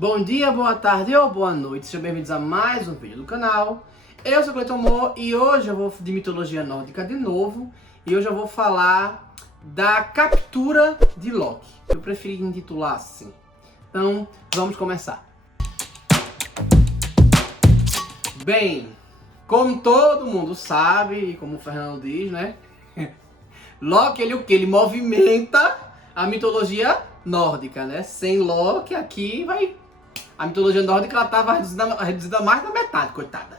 Bom dia, boa tarde ou boa noite, sejam bem-vindos a mais um vídeo do canal. Eu sou o Cleiton Mo e hoje eu vou de mitologia nórdica de novo. E hoje eu vou falar da captura de Loki. Eu preferi intitular assim. Então, vamos começar. Bem, como todo mundo sabe, e como o Fernando diz, né? Loki, ele o quê? Ele movimenta a mitologia nórdica, né? Sem Loki, aqui vai... A mitologia nórdica ela estava reduzida mais da metade, coitada.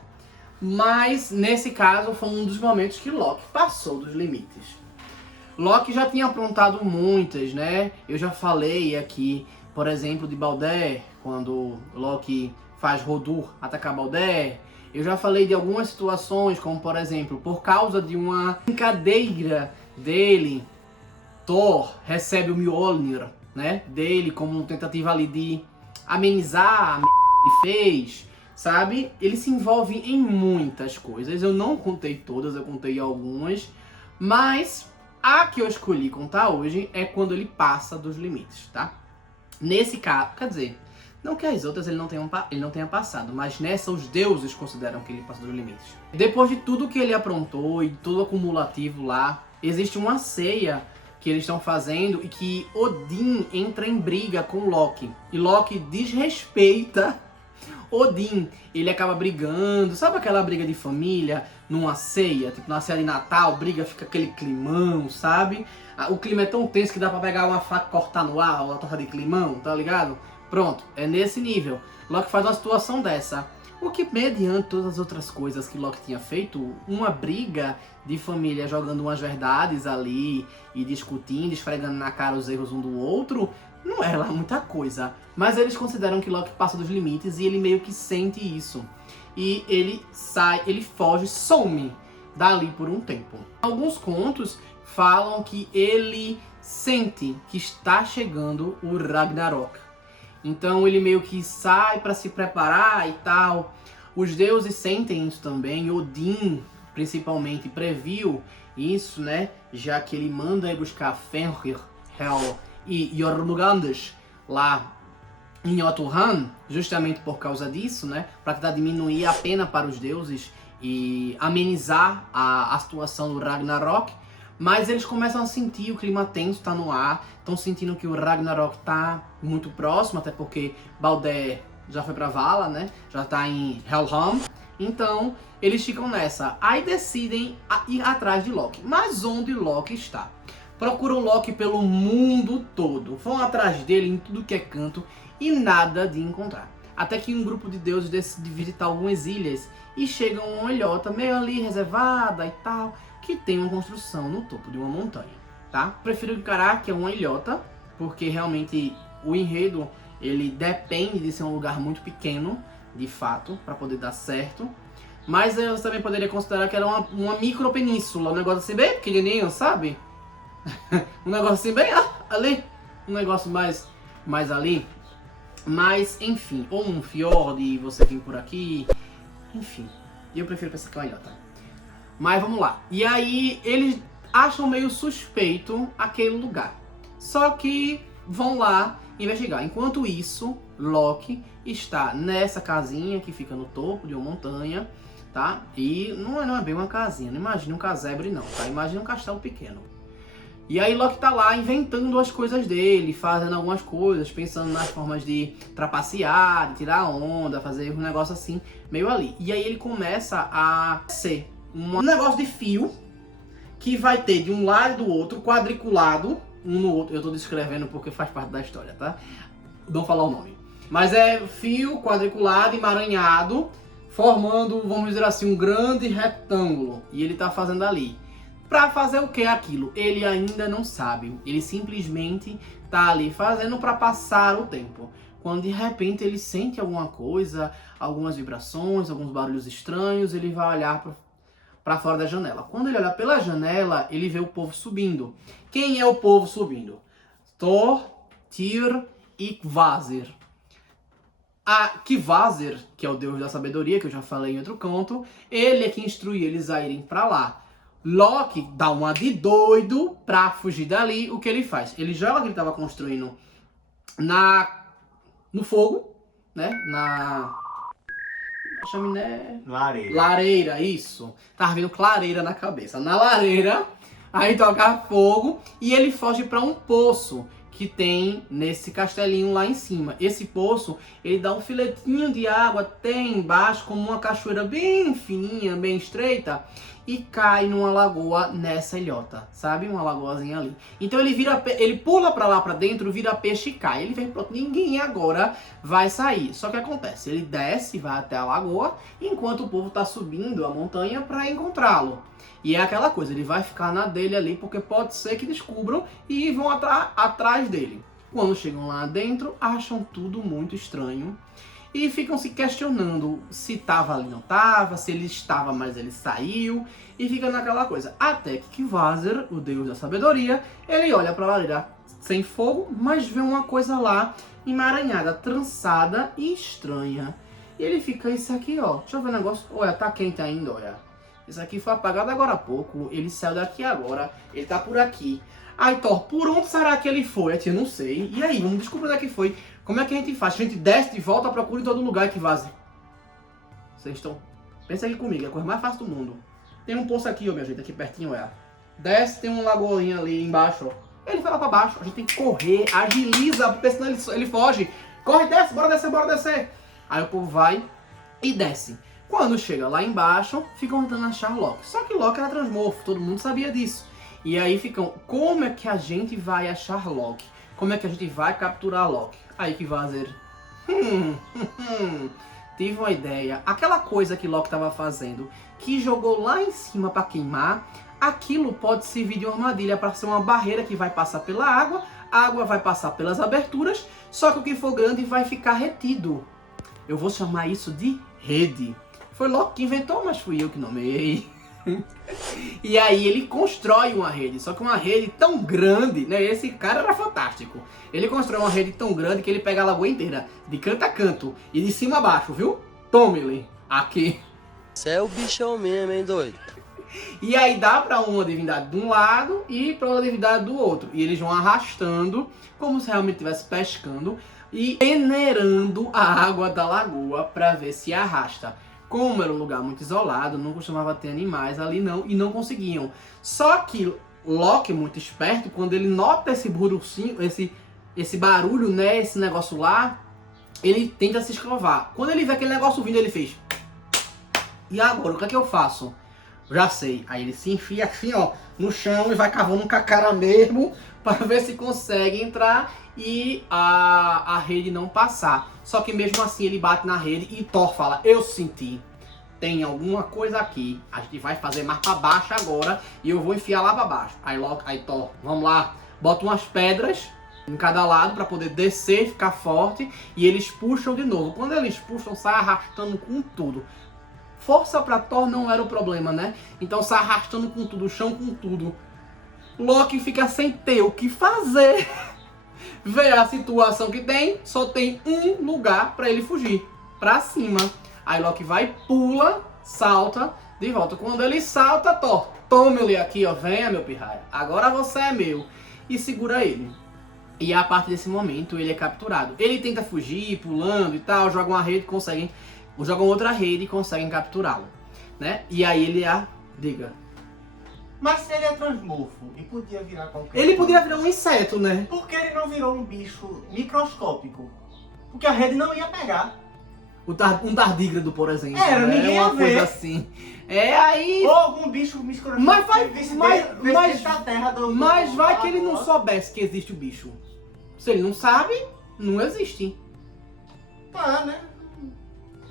Mas, nesse caso, foi um dos momentos que Loki passou dos limites. Loki já tinha aprontado muitas, né? Eu já falei aqui, por exemplo, de Balder, quando Loki faz Hodur atacar Balder. Eu já falei de algumas situações, como por exemplo, por causa de uma brincadeira dele, Thor recebe o Mjolnir, né, dele como uma tentativa ali de amenizar a merda que ele fez, sabe? Ele se envolve em muitas coisas. Eu não contei todas, eu contei algumas, mas a que eu escolhi contar hoje é quando ele passa dos limites, tá? Nesse caso, quer dizer, não que as outras ele não tenha passado, mas nessa os deuses consideram que ele passou dos limites. Depois de tudo que ele aprontou e todo acumulativo lá, existe uma ceia que eles estão fazendo e que Odin entra em briga com Loki. E Loki desrespeita Odin. Ele acaba brigando, sabe aquela briga de família numa ceia? Tipo, numa ceia de Natal, briga, fica aquele climão, sabe? O clima é tão tenso que dá pra pegar uma faca e cortar no ar, uma torta de climão, tá ligado? Pronto, é nesse nível. Loki faz uma situação dessa. O que, mediante todas as outras coisas que Loki tinha feito, uma briga de família jogando umas verdades ali e discutindo, esfregando na cara os erros um do outro, não é lá muita coisa. Mas eles consideram que Loki passa dos limites e ele meio que sente isso. E ele sai, ele foge, some dali por um tempo. Alguns contos falam que ele sente que está chegando o Ragnarok. Então ele meio que sai para se preparar e tal. Os deuses sentem isso também. Odin, principalmente, previu isso, né? Já que ele manda ir buscar Fenrir, Hel e Jormungandr lá em Jotunheim, justamente por causa disso, né? Para tentar diminuir a pena para os deuses e amenizar a situação do Ragnarok. Mas eles começam a sentir o clima tenso, tá no ar. Estão sentindo que o Ragnarok tá muito próximo, até porque Balder já foi pra Vala, né? Já tá em Helheim. Então, eles ficam nessa. Aí decidem ir atrás de Loki. Mas onde Loki está? Procuram Loki pelo mundo todo. Vão atrás dele em tudo que é canto e nada de encontrar. Até que um grupo de deuses decide visitar algumas ilhas e chegam a uma ilhota meio ali reservada e tal, que tem uma construção no topo de uma montanha, tá? Prefiro encarar que é uma ilhota, porque realmente o enredo, ele depende de ser um lugar muito pequeno, de fato, para poder dar certo. Mas eu também poderia considerar que era uma micro península, um negócio assim bem pequenininho, sabe? Um negócio assim bem ali, um negócio mais ali. Mas, enfim, ou um fiord e você vir por aqui, enfim, eu prefiro pensar que é uma ilhota. Mas vamos lá. E aí eles acham meio suspeito aquele lugar. Só que vão lá investigar. Enquanto isso, Loki está nessa casinha que fica no topo de uma montanha, tá? E não é bem uma casinha, não imagine um casebre não, tá? Imagina um castelo pequeno. E aí Loki tá lá inventando as coisas dele, fazendo algumas coisas, pensando nas formas de trapacear, de tirar onda, fazer um negócio assim, meio ali. E aí ele começa a ser um negócio de fio que vai ter de um lado e do outro, quadriculado, um no outro. Eu tô descrevendo porque faz parte da história, tá? Não falar o nome. Mas é fio quadriculado, emaranhado, formando, vamos dizer assim, um grande retângulo. E ele tá fazendo ali. Pra fazer o que aquilo? Ele ainda não sabe. Ele simplesmente tá ali fazendo para passar o tempo. Quando de repente ele sente alguma coisa, algumas vibrações, alguns barulhos estranhos, ele vai olhar para fora da janela. Quando ele olha pela janela, ele vê o povo subindo. Quem é o povo subindo? Thor, Tyr e Kvasir. A Kvasir, que é o deus da sabedoria, que eu já falei em outro conto, ele é que instrui eles a irem para lá. Loki dá uma de doido pra fugir dali. O que ele faz? Ele joga o que ele estava construindo no fogo né? Na chaminé... Lareira. Lareira, isso. Tava vindo clareira na cabeça. Na lareira, aí toca fogo e ele foge para um poço que tem nesse castelinho lá em cima. Esse poço, ele dá um filetinho de água até embaixo, como uma cachoeira bem fininha, bem estreita, e cai numa lagoa nessa ilhota, sabe? Uma lagoazinha ali. Então ele pula pra lá pra dentro, vira peixe e cai. Ele vem, pronto, ninguém agora vai sair. Só que acontece, ele desce, vai até a lagoa, enquanto o povo tá subindo a montanha pra encontrá-lo. E é aquela coisa, ele vai ficar na dele ali, porque pode ser que descubram e vão atrás dele. Quando chegam lá dentro, acham tudo muito estranho e ficam se questionando se estava ali ou não estava, se ele estava, mas ele saiu, e fica naquela coisa. Até que Kvasir, o deus da sabedoria, ele olha para a lareira sem fogo, mas vê uma coisa lá emaranhada, trançada e estranha. E ele fica, isso aqui, ó, deixa eu ver o negócio, olha, tá quente ainda, olha. Isso aqui foi apagado agora há pouco, ele saiu daqui agora, ele tá por aqui. Aí, Thor, por onde será que ele foi? Eu não sei. E aí, vamos descobrir onde é que foi. Como é que a gente faz? A gente desce de volta, procura em todo lugar que vaze. Vocês estão... Pensa aqui comigo, é a coisa mais fácil do mundo. Tem um poço aqui, ó, minha gente, aqui pertinho, é. Desce, tem uma lagoinha ali embaixo, ó. Ele vai lá pra baixo, a gente tem que correr, agiliza, porque senão ele foge. Corre, desce, bora descer, bora descer. Aí o povo vai e desce. Quando chega lá embaixo, ficam tentando achar Loki. Só que Loki era transmorfo, todo mundo sabia disso. E aí ficam, como é que a gente vai achar Loki? Como é que a gente vai capturar Loki? Aí que Kvasir, tive uma ideia. Aquela coisa que Loki estava fazendo, que jogou lá em cima para queimar, aquilo pode servir de uma armadilha para ser uma barreira que vai passar pela água, a água vai passar pelas aberturas, só que o que for grande vai ficar retido. Eu vou chamar isso de rede. Foi Loki que inventou, mas fui eu que nomeei. E aí ele constrói uma rede, só que uma rede tão grande, né? Esse cara era fantástico. Ele constrói uma rede tão grande que ele pega a lagoa inteira, de canto a canto, e de cima a baixo, viu? Tome-lhe, aqui. Você é o bichão mesmo, hein, doido? E aí dá pra uma divindade de um lado e pra outra divindade do outro. E eles vão arrastando, como se realmente estivesse pescando, e peneirando a água da lagoa pra ver se arrasta. Como era um lugar muito isolado, não costumava ter animais ali não, e não conseguiam. Só que Loki, muito esperto, quando ele nota esse bururcinho, esse barulho, né, esse negócio lá, ele tenta se escovar. Quando ele vê aquele negócio vindo, ele fez... E agora, o que é que eu faço? Já sei. Aí ele se enfia assim, ó, no chão e vai cavando com a cara mesmo para ver se consegue entrar e a rede não passar. Só que mesmo assim ele bate na rede e Thor fala, eu senti, tem alguma coisa aqui, a gente vai fazer mais para baixo agora e eu vou enfiar lá para baixo. Aí Thor, vamos lá, bota umas pedras em cada lado para poder descer e ficar forte e eles puxam de novo. Quando eles puxam, sai arrastando com tudo. Força pra Thor não era o problema, né? Então sai arrastando com tudo, o chão com tudo. Loki fica sem ter o que fazer. Vê a situação que tem, só tem um lugar pra ele fugir. Pra cima. Aí Loki vai, pula, salta, de volta. Quando ele salta, Thor, tome-lhe aqui, ó, venha meu pirraia. Agora você é meu. E segura ele. E a partir desse momento ele é capturado. Ele tenta fugir, pulando e tal, joga uma rede, conseguem... jogam outra rede e conseguem capturá-lo, né? E aí ele diga. Mas se ele é transmorfo e podia virar qualquer Ele coisa, podia virar um inseto, né? por que ele não virou um bicho microscópico? Porque a rede não ia pegar. Um tardígrado, por exemplo. Era, né? ninguém ia uma coisa ver. assim. É aí. Ou algum bicho microscópico. Mas vai, mas vai que ele não soubesse que existe o bicho. Se ele não sabe, não existe. Tá, né?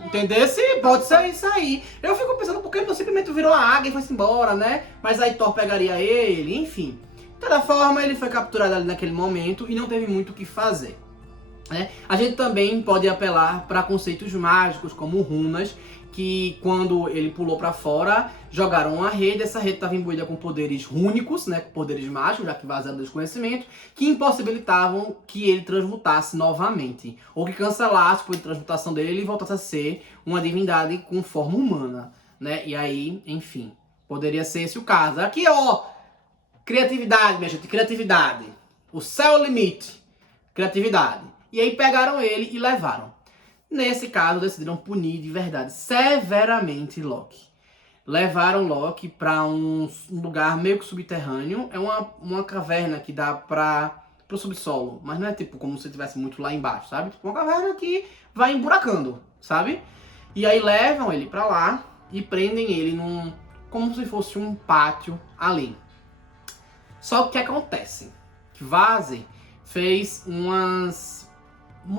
Entendeu? Pode ser isso aí. Eu fico pensando porque ele não simplesmente virou a águia e foi-se embora, né? Mas aí Thor pegaria ele, enfim. De toda forma, ele foi capturado ali naquele momento e não teve muito o que fazer. Né? A gente também pode apelar para conceitos mágicos como runas, que quando ele pulou para fora, jogaram uma rede, essa rede estava imbuída com poderes rúnicos, né, poderes mágicos, já que vazaram do desconhecimento, que impossibilitavam que ele transmutasse novamente, ou que cancelasse por transmutação dele e ele voltasse a ser uma divindade com forma humana, né? E aí, enfim, poderia ser esse o caso. Aqui, ó, criatividade, minha gente, criatividade. O céu é o limite, criatividade. E aí pegaram ele e levaram. Nesse caso, decidiram punir de verdade, severamente Loki. Levaram Loki para um lugar meio que subterrâneo. É uma caverna que dá pro subsolo, mas não é tipo como se estivesse muito lá embaixo, sabe? Tipo uma caverna que vai emburacando, sabe? E aí levam ele para lá e prendem ele como se fosse um pátio ali. Só que o que acontece? Vaser fez uma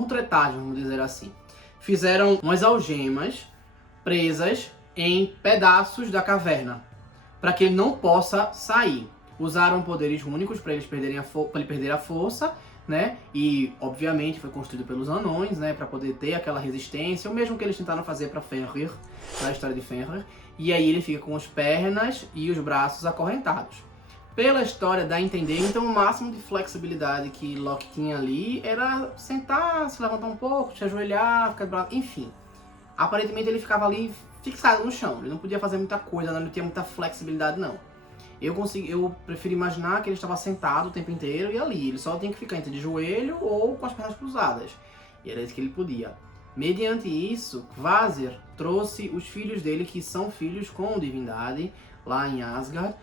tretagem, vamos dizer assim. Fizeram umas algemas presas em pedaços da caverna, para que ele não possa sair. Usaram poderes únicos para ele perder a força, né? E obviamente foi construído pelos anões, né, para poder ter aquela resistência, o mesmo que eles tentaram fazer para Fenrir, na história de Fenrir. E aí ele fica com as pernas e os braços acorrentados. Pela história dá a entender, então o máximo de flexibilidade que Loki tinha ali era sentar, se levantar um pouco, se ajoelhar, ficar de braço, enfim. Aparentemente ele ficava ali fixado no chão, ele não podia fazer muita coisa, não tinha muita flexibilidade não. Eu prefiro imaginar que ele estava sentado o tempo inteiro e ali, ele só tinha que ficar entre de joelho ou com as pernas cruzadas. E era isso que ele podia. Mediante isso, Kvasir trouxe os filhos dele, que são filhos com divindade, lá em Asgard,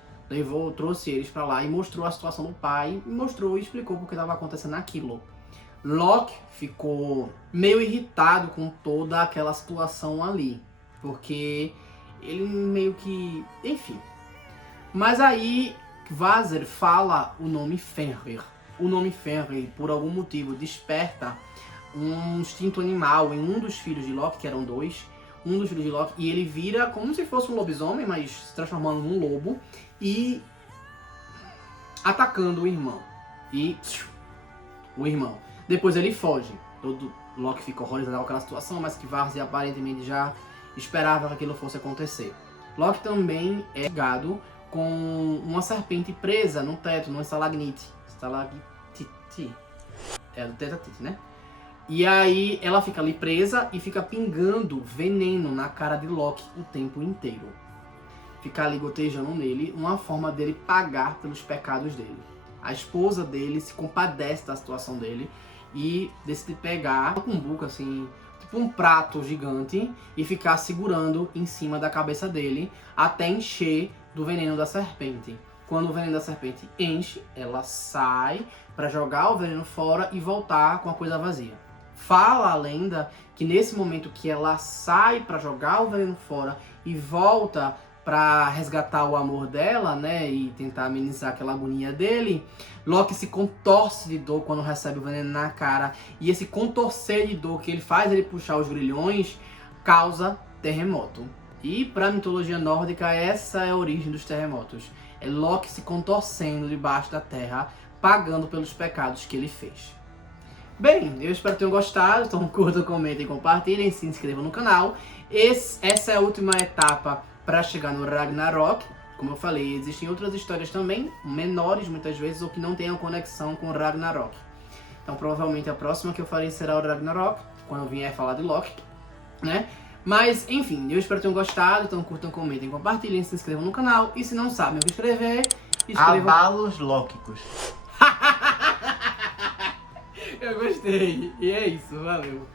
trouxe eles pra lá e mostrou a situação do pai, mostrou e explicou porque estava acontecendo aquilo. Loki ficou meio irritado com toda aquela situação ali, porque ele meio que... enfim. Mas aí Kvasir fala o nome Fenrir. O nome Fenrir, por algum motivo, desperta um instinto animal em um dos filhos de Loki, que eram dois. Um dos filhos de Loki, e ele vira como se fosse um lobisomem, mas se transformando num lobo e atacando o irmão. Depois ele foge. Todo Loki fica horrorizado com aquela situação, mas Kvasir aparentemente já esperava que aquilo fosse acontecer. Loki também é ligado com uma serpente presa no teto, numa estalagmite. É do tetatite, né? E aí ela fica ali presa e fica pingando veneno na cara de Loki o tempo inteiro. Fica ali gotejando nele, uma forma dele pagar pelos pecados dele. A esposa dele se compadece da situação dele e decide pegar um cumbuco assim, tipo um prato gigante, e ficar segurando em cima da cabeça dele até encher do veneno da serpente. Quando o veneno da serpente enche, ela sai para jogar o veneno fora e voltar com a coisa vazia. Fala a lenda que nesse momento que ela sai para jogar o veneno fora e volta para resgatar o amor dela, né, e tentar amenizar aquela agonia dele, Loki se contorce de dor quando recebe o veneno na cara, e esse contorcer de dor que ele faz ele puxar os grilhões causa terremoto. E para a mitologia nórdica essa é a origem dos terremotos. É Loki se contorcendo debaixo da terra, pagando pelos pecados que ele fez. Bem, eu espero que tenham gostado, então curtam, comentem, compartilhem, se inscrevam no canal. Essa é a última etapa para chegar no Ragnarok. Como eu falei, existem outras histórias também, menores muitas vezes, ou que não tenham conexão com o Ragnarok. Então provavelmente a próxima que eu farei será o Ragnarok, quando eu vier falar de Loki, né? Mas, enfim, eu espero que tenham gostado, então curtam, comentem, compartilhem, se inscrevam no canal. E se não sabem o que escrever, escrevam... Abalos lóquicos. Eu gostei. E é isso, valeu.